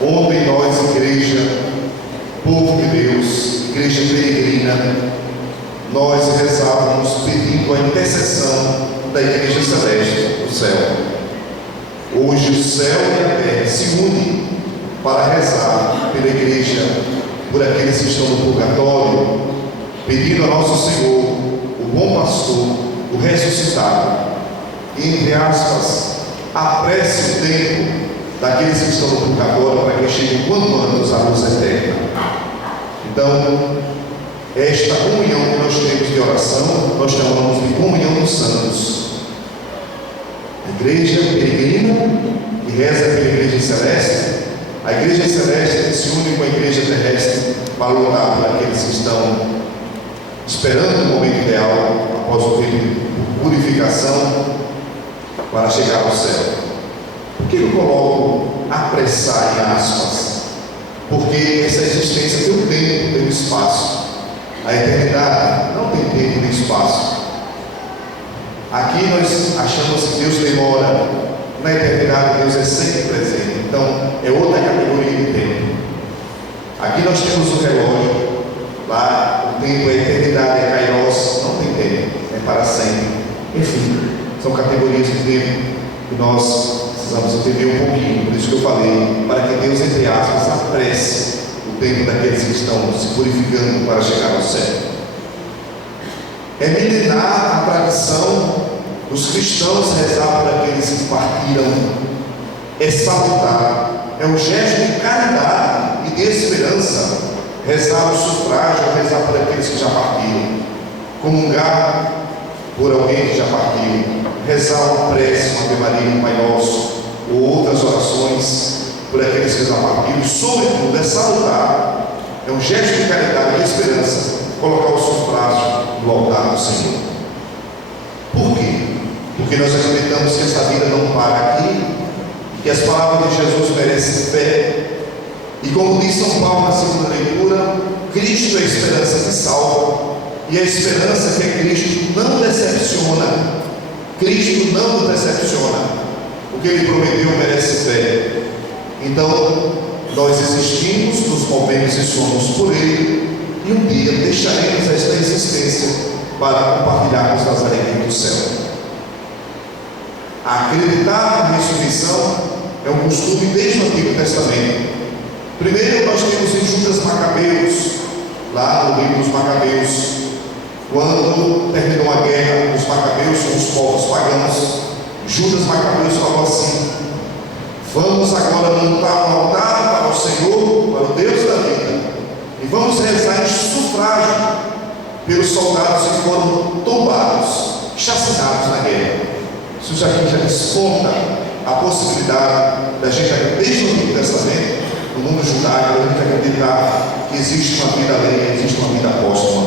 Ontem nós, igreja, povo de Deus, igreja peregrina, nós rezávamos pedindo a intercessão da igreja celeste do céu. Hoje o céu e a terra se unem para rezar pela igreja, por aqueles que estão no purgatório, pedindo a nosso Senhor, o bom pastor, o ressuscitado, e, entre aspas, apresse o tempo daqueles que estão no purgatório para que cheguem quanto antes à luz eterna. Então, esta comunhão que nós temos de oração, nós chamamos de comunhão dos santos. A igreja peregrina, que reza pela igreja celeste, a igreja celeste se une com a igreja terrestre para lutar por aqueles que estão esperando o momento ideal, após o tempo de purificação, para chegar ao céu. Por que eu coloco apressar em aspas? Porque essa existência tem um tempo, tem um espaço. A eternidade não tem tempo nem espaço. Aqui nós achamos que Deus demora. Na eternidade Deus é sempre presente. Então é outra categoria de tempo. Aqui nós temos o relógio. Lá o tempo é eternidade, é kairos, não tem tempo, é para sempre. Enfim, são categorias de tempo que nós precisamos entender um pouquinho. Por isso que eu falei, para que Deus, entre aspas, apresse o tempo daqueles que estão se purificando para chegar ao céu. É milenar a tradição dos cristãos rezar por aqueles que partiram. É salutar, é um gesto de caridade e de esperança rezar o sufrágio, rezar por aqueles que já partiram, comungar por alguém que já partiu, rezar uma prece, uma Ave Maria, um Pai Nosso, ou outras orações por aqueles que já partiram. Sobretudo é salutar, é um gesto de caridade e de esperança, colocar o sufrágio no altar do Senhor. Por quê? Porque nós acreditamos que essa vida não para aqui, que as palavras de Jesus merecem fé. E como diz São Paulo na segunda leitura, Cristo é a esperança que salva, e a esperança que é Cristo não decepciona. Cristo não nos decepciona. O que Ele prometeu merece fé. Então, nós existimos, nos movemos e somos por Ele, e um dia deixaremos esta existência para compartilharmos das alegrias do céu. Acreditar na ressurreição é um costume desde o Antigo Testamento. Primeiro nós temos em Judas Macabeus, lá no livro dos Macabeus, quando terminou a guerra dos Macabeus com os povos pagãos, Judas Macabeus falou assim: vamos agora montar um altar para o Senhor, para o Deus da vida, e vamos rezar em sufrágio pelos soldados que foram tombados, chacinados na guerra. Isso já desconta a possibilidade da gente, desde o Antigo Testamento, no mundo judaico, a gente acreditar que existe uma vida além, existe uma vida póstuma.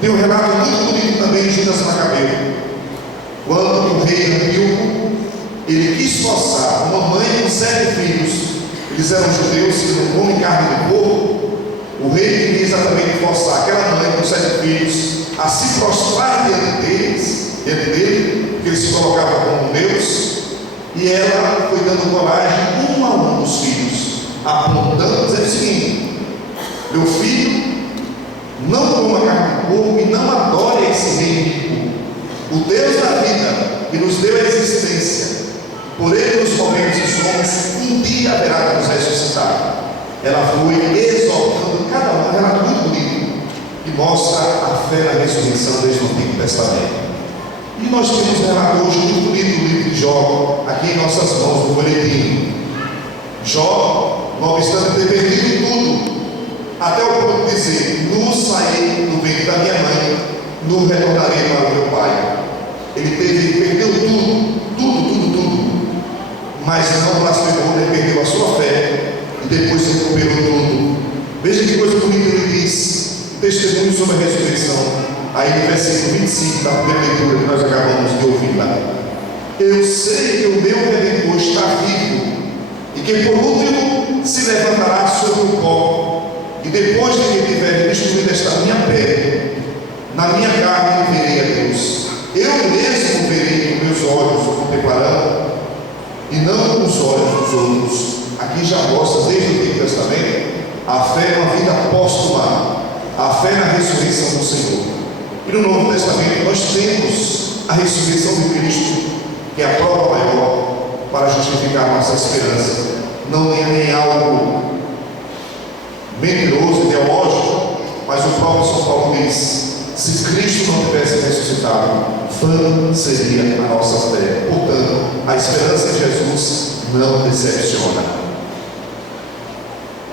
Tem um relato muito bonito também em Judas Macabeu, quando o rei Antíoco, ele quis forçar uma mãe com 7 filhos, eles eram judeus que não comem carne de porco. O rei queria exatamente forçar aquela mãe com 7 filhos a se prostrar diante dele, porque ele se colocava como Deus, e ela foi dando coragem um a um dos filhos, apontando, dizendo o seguinte: meu filho, não coma carne de porco e não adore esse rei rico. O Deus da vida, que nos deu a existência, por Ele nos movemos e somos, um dia haverá de nos ressuscitar. Ela foi exaltando cada um, um relato muito bonito, que mostra a fé na ressurreição desde o Antigo Testamento. E nós temos um relato hoje muito bonito do livro de Jó, aqui em nossas mãos, no boletim. Jó, não obstante ter perdido tudo, até o ponto de dizer: nu saí do ventre da minha mãe, nu retornarei para o meu pai. Ele perdeu tudo, mas não blasfemou, ele perdeu a sua fé e depois recuperou tudo. Veja que coisa bonita ele diz, testemunho sobre a ressurreição, aí no versículo 25 da primeira leitura que nós acabamos de ouvir lá. Eu sei que o meu Redentor está vivo, e que por último se levantará sobre o pó, e depois de que tiver destruído esta minha pele, na minha carne verei a Deus. Eu mesmo verei com meus olhos, o contemplarão, e não outros. Aqui já mostra, desde o Antigo Testamento, a fé numa vida póstuma, a fé na ressurreição do Senhor. E no Novo Testamento nós temos a ressurreição de Cristo, que é a prova maior para justificar nossa esperança. Não é nem algo mentiroso, ideológico, mas o próprio São Paulo diz: se Cristo não tivesse ressuscitado, vã seria a nossa fé. Portanto, a esperança em Jesus não decepciona.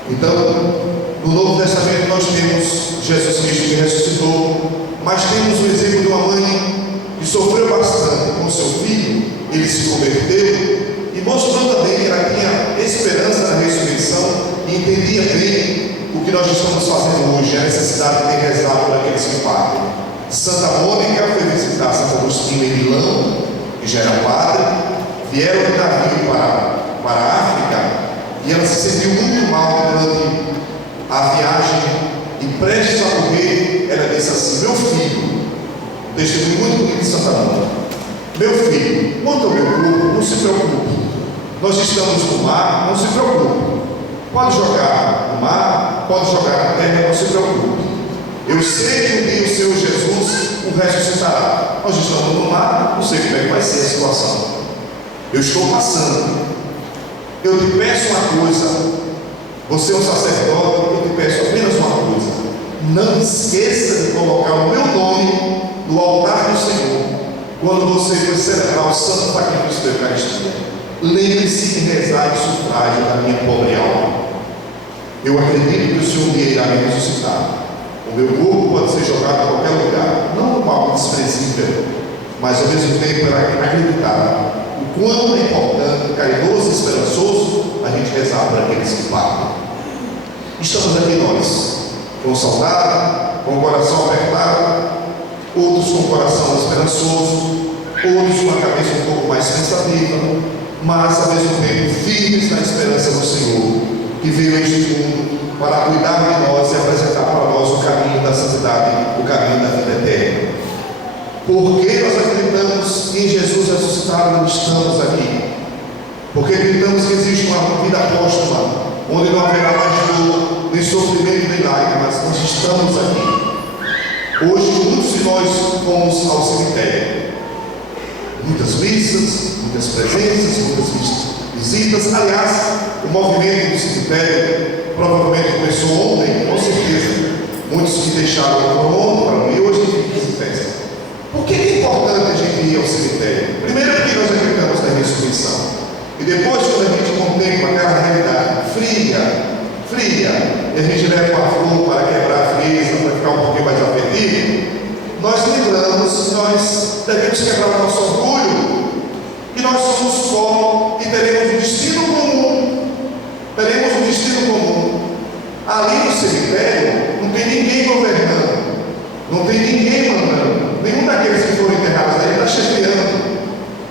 Então, no Novo Testamento nós temos Jesus Cristo que ressuscitou, mas temos o exemplo de uma mãe que sofreu bastante com seu filho. Ele se converteu e mostrou também que ela tinha esperança na ressurreição e entendia bem o que nós estamos fazendo hoje, a necessidade de rezar por aqueles que partem. Santa Mônica foi visitar Santo Agostinho em Milão, que já era padre. Vieram de navio para a África, e ela se sentiu muito mal durante a viagem, e prestes a morrer, ela disse assim: meu filho, um testemunho muito bonito de Santa Mônica, meu filho, quanto ao meu corpo, não se preocupe, nós estamos no mar, não se preocupe, pode jogar no mar, pode jogar na terra, não se preocupe, eu sei que um dia o Senhor Jesus o ressuscitará. Nós estamos no mar, não sei como é que vai ser a situação, eu estou passando, eu te peço uma coisa, você é um sacerdote, eu te peço apenas uma coisa: não esqueça de colocar o meu nome no altar do Senhor quando você for celebrar o santo sacrifício da Eucaristia. Lembre-se de rezar em sufrágio da minha pobre alma. Eu acredito que o Senhor um dia irá me ressuscitar. O meu corpo pode ser jogado em qualquer lugar, não num palco desprezível, mas ao mesmo tempo para acreditar o quanto é importante, caridoso e esperançoso a gente rezar por aqueles que partem. Estamos aqui nós, com saudade, com o coração apertado, outros com o coração esperançoso, outros com a cabeça um pouco mais pensativa, mas ao mesmo tempo firmes na esperança do Senhor, que veio a este mundo para cuidar de nós e apresentar para nós o caminho da santidade, o caminho da vida eterna. Porque nós acreditamos em Jesus ressuscitado, não estamos aqui. Porque acreditamos que existe uma vida póstuma, onde não haverá mais dor, nem sofrimento, nem lágrimas. Nós estamos aqui. Hoje, muitos de nós fomos ao cemitério. Muitas missas, muitas presenças, muitas visitas. Aliás, o movimento do cemitério provavelmente começou ontem, com certeza. Muitos que deixaram o ontem para mim, hoje fica essa festa. Por que é importante a gente ir ao cemitério? Primeiro, porque nós acreditamos na ressurreição. E depois, quando a gente contempla aquela realidade fria, e a gente leva uma flor para quebrar a frieza, para ficar um pouquinho mais afetivo, nós lembramos que nós devemos quebrar o nosso orgulho, que nós somos pó e teremos um destino comum. Teremos um destino comum. Ali no cemitério, não tem ninguém governando, não tem ninguém mandando. Nenhum daqueles que foram enterrados ali está chefiando.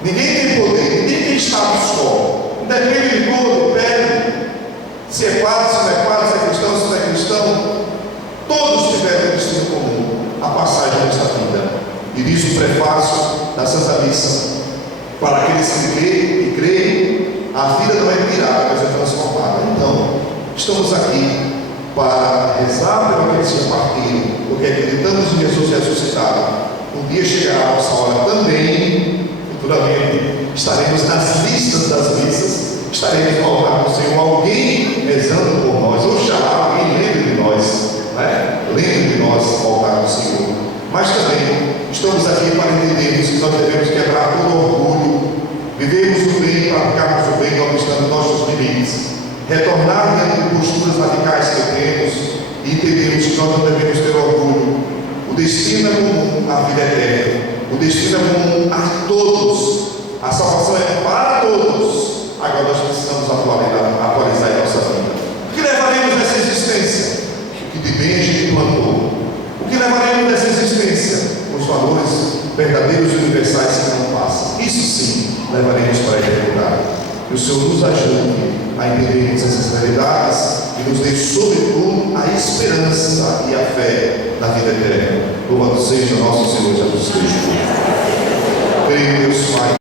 Ninguém tem poder, ninguém tem status quo. Depende de tudo, depende. Se é padre, se não é padre, se é cristão, se não é cristão. Todos tiveram um destino comum, a passagem desta vida. E diz o prefácio da Santa Missa: para aqueles que creem, a vida não é tirada, mas é transformada. Então, estamos aqui para rezar por aqueles que partiram, porque acreditamos em Jesus ressuscitado. Um dia chegará a nossa hora também, futuramente estaremos nas listas das missas, estaremos no altar do Senhor, alguém rezando por nós, oxalá alguém lembre de nós, né? Lembre de nós no altar do Senhor. Mas também estamos aqui para entendermos que nós devemos quebrar todo o orgulho, vivermos o bem, praticarmos o bem, não obstante nossos limites, retornar diante de posturas radicais que temos e entendermos que nós não devemos ter orgulho. O destino é comum à vida eterna, o destino é comum a todos, a salvação é para todos. Agora nós precisamos atualizar a nossa vida. O que levaremos nessa existência? O que de bem a gente plantou. O que levaremos nessa existência? Os valores verdadeiros e universais que não passam. Isso sim levaremos para a eternidade. Que o Senhor nos ajude a entendermos essas realidades e nos dê, sobretudo, a esperança e a fé na vida eterna. Louvado seja nosso Senhor Jesus Cristo. Creio em Deus Pai.